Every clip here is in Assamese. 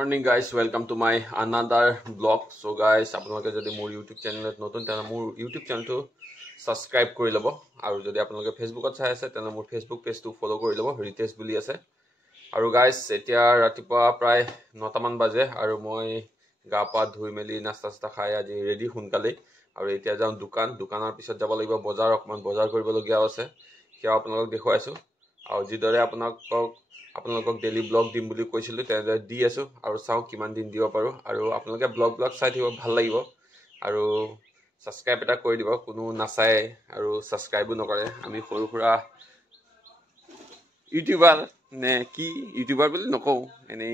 Morning guys, welcome to my another vlog. So guys, আপোনালোকে যদি মোৰ YouTube চেনেলত নতুন তেনে মোৰ YouTube চেনেলটো সাবস্ক্ৰাইব কৰি লব আৰু যদি আপোনালোকে ফেসবুকত চাই আছে তেনে মোৰ ফেসবুক পেজটো ফলো কৰি লব ৰিতেশ বুলি আছে আৰু গাইস এতিয়া ৰাতিপুৱা প্ৰায় 9টা মান বাজে আৰু মই গা পা ধুই মেলি নাস্তা খাই আজি ৰেডি সোনকালে আৰু এতিয়া যাম দোকানৰ পিছত যাব লাগিব বজাৰ অকমান বজাৰ কৰিব লগিয়া আছে কিয় আপোনালোকক দেখুৱাইছো আৰু যিদৰে আপোনালোকক ডেইলি ব্লগ দিম বুলি কৈছিলো তেনে দি আছো আৰু চাও কিমান দিন দিব পাৰো আৰু আপোনালোকে ব্লগ চাই থাকিব ভাল লাগিব আৰু সাবস্ক্ৰাইব এটা কৰি দিব কোনো নাচায় আৰু সাবস্ক্ৰাইবো নকৰে আমি সৰুখুৰা ইউটিউবাৰ নে কি ইউটিউবাৰ বুলি নকও এনে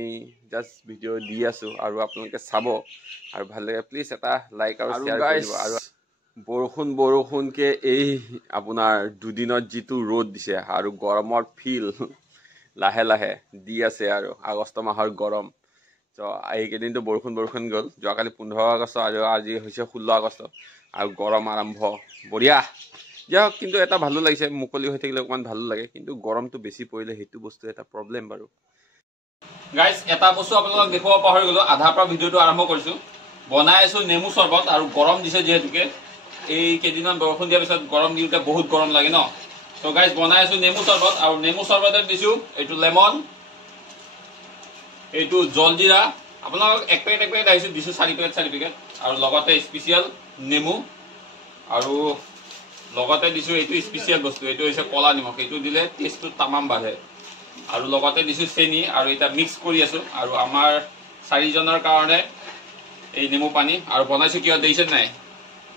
জাস্ট ভিডিও দি আছো আৰু আপোনালোকে চাব আৰু ভাল লাগে প্লিজ এটা লাইক আৰু শেয়াৰ কৰি দিব আৰু বৰষুণ কে এই আপোনাৰ দুদিনত জিতু ৰ'দ দিছে আৰু গৰমৰ ফিল লাহে লাহে দি আছে আৰু আগষ্ট মাহৰ গৰম তো এই কেদিনটো বৰষুণ গল যোৱাকালি 15 আগষ্ট আৰু আজি হৈছে 16 আগষ্ট আৰু গৰম আৰম্ভ বঢ়িয়া যা কিন্তু এটা ভালো লাগিছে মুকলি হৈ থাকিলে অকমান ভালো লাগে কিন্তু গৰমটো বেছি পৰিলে হেতু বস্তু এটা প্ৰবলেম বাৰু গাইস এটা বস্তু আপোনালোক দেখুৱা পাহৰি গলো আধা পৰা ভিডিওটো আৰম্ভ কৰিছো বনাই আছো নেমু চৰবত আৰু গৰম দিছে যেহেতুকে এই কেদিনমান বৰষুণ দিয়াৰ পিছত গৰম দিওতে বহুত গৰম লাগে ন তো গাইস বনাই আছো নেমু চৰবত আৰু নেমু চৰবতত দিছো এটো লেমন এটো জলজিৰা আপোনালোক এক পেকেট আইছো দিছো 4 পেকেট আৰু লগতে স্পেশাল নেমু আৰু লগতে দিছো এটো স্পেশাল বস্তু এটো হৈছে কলা নিমখ এটো দিলে টেষ্টটো তামাম বাঢ়ে আৰু লগতে দিছো চেনি আৰু এটা মিক্স কৰি আছো আৰু আমাৰ 4 জনৰ কাৰণে এই নেমু পানী আৰু বনাইছো কিয় দেইছে নাই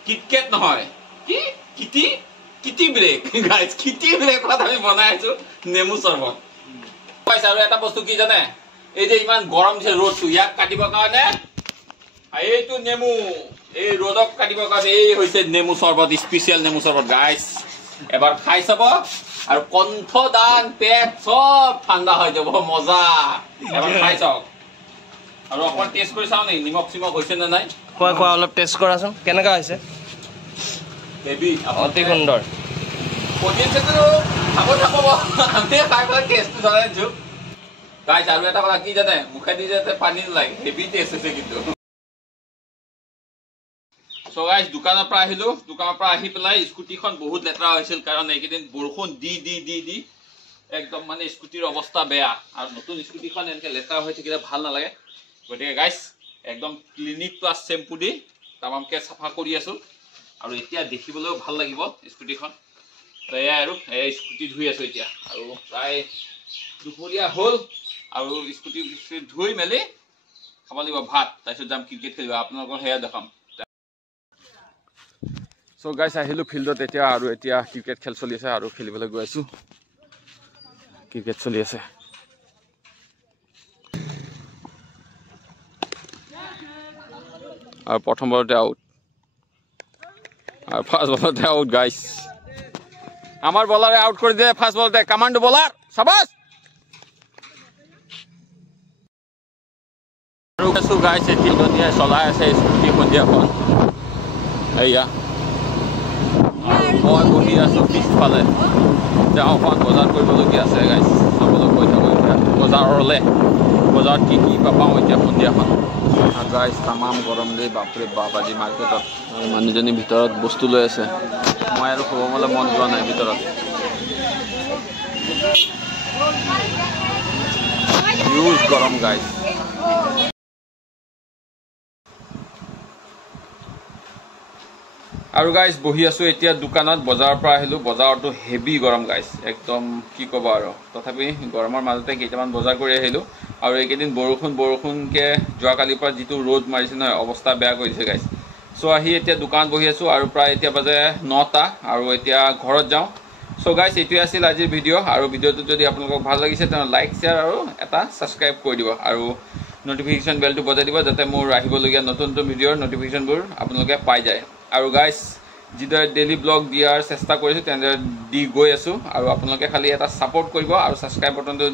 কিটকেট নহয় কি kitty break guys kitty break কথা আমি বনাই আছো নেমু চৰবত গাইস আৰু এটা বস্তু কি জানে এই যে ইমান গৰম দিছে ৰ'দটো ইয়াক কাটিবৰ কাৰণে এইটো নেমু এই ৰ'দক কাটিবৰ কাৰণে এই হৈছে নেমু চৰবত স্পেশাল নেমু চৰবত গাইস এবাৰ খাই চাব আৰু কণ্ঠ দান পেট সব ঠাণ্ডা হৈ যাব মজা এবাৰ খাই চাওক আৰু অকন টেষ্ট কৰি চাও নে নিমখ চিমখ হৈছে নে নাই কোৱা অলপ টেষ্ট কৰাচোন কেনেকা হৈছে বেবি অতি সুন্দৰ পজিনটো খাব আমি খাই টেষ্টটো জানাইছো গাইস আৰু এটা কথা কি জানে মুখে দি যে পানী লাগে হেভি টেষ্ট আছে কিন্তু সো গাইস দোকানৰ পৰা আহি পেলাই স্কুটিখন বহুত লেতেৰা হৈছিল কাৰণ এইকেদিন বৰষুণ দি একদম মানে স্কুটিৰ অৱস্থা বেয়া আৰু নতুন স্কুটিখন এনেকে লেতেৰা হৈ থাকিলে ভাল নালাগে গতিকে গাইস একদম ক্লিনিক প্লাস শ্যাম্পু দি তামামকে সাফা কৰি আছো আৰু এতিয়া দেখিবলৈও ভাল লাগিব স্কুটিখন তয়া আৰু এই স্কুটি ধুই আছো এতিয়া আৰু প্ৰায় দুপৰীয়া হল আৰু স্কুটি ধুই মেলি খাব লাগিব ভাত তাৰপিছত যাম ক্ৰিকেট খেলিব আপোনালোকৰ হেয়া দেখাম সো গাইস আহিলো ফিল্ডত এতিয়া আৰু এতিয়া ক্ৰিকেট খেল চলি আছে আৰু খেলিবলৈ গৈ আছো ক্ৰিকেট চলি আছে আৰু প্ৰথম বলতে আউট আৰু ফাৰ্স্ট বলতে আউট গাইস আমাৰ বলাৰে আউট কৰে দিয়ে ফাৰ্স্ট বলতে কমান্ডো বলাৰ শাবাশ আৰু কিছু গাইস এটি দুনিয়া চলাই আছে স্কুটি সন্ধিয়াখন এইয়া মই বহি আছো পিছফালে যাওঁখন বজাৰ কৰিবলগীয়া আছে গাইস চাবলৈ গৈ থাকো বজাৰত কি পাওঁ এতিয়া সন্ধিয়াখন গাইস তামাম গৰম দে বাপৰে বাপ আজি মাৰ্কেটত মানুহজনী ভিতৰত বস্তু লৈ আছে মই আৰু খবমলে মন যোৱা নাই ভিতৰত ইউজ গৰম গাইস আৰু গাইস বহি আছো এতিয়া দোকানত বজাৰৰ পৰা আহিলো বজাৰটো হেভি গৰম গাইস একদম কি কব আৰু তথাপি গৰমৰ মাজতে কেইটামান বজাৰ কৰি আহিলো আৰু এইকেদিন বৰষুণকে যোৱাকালিৰ পৰা যিটো ৰ'দ মাৰিছে নহয় অৱস্থা বেয়া কৰিছে গাইস সো আহি এতিয়া দোকান বহি আছো আৰু প্ৰায় এতিয়া বাজে 9টা আৰু এতিয়া ঘৰত যাওঁ সো গাইস এটোই আছিল আজিৰ ভিডিও আৰু ভিডিওটো যদি আপোনালোকক ভাল লাগিছে তেনে লাইক শেয়াৰ আৰু এটা সাবস্ক্ৰাইব কৰি দিব আৰু নোটিফিকেশন বেলটো বজাই দিব যাতে মোৰ আহিবলগীয়া নতুন ভিডিওৰ নোটিফিকেশনবোৰ আপোনালোকে পাই যায় আৰু গাইস যিদৰে ডেইলি ব্লগ দিয়াৰ চেষ্টা কৰিছো তেনে দি গৈ আছো আৰু আপোনালোকে খালি এটা সাপোৰ্ট কৰিব আৰু সাবস্ক্ৰাইব বাটনটো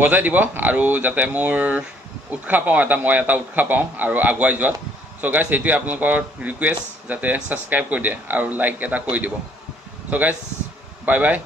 বজাই দিব আৰু যাতে মোৰ উৎসাহ পাওঁ আৰু আগুৱাই যোৱাত সো গাইস এটোই আপোনালোকৰ ৰিকুৱেষ্ট যাতে সাবস্ক্ৰাইব কৰি দিয়ে আৰু লাইক এটা কৰি দিব সো গাইস বাই বাই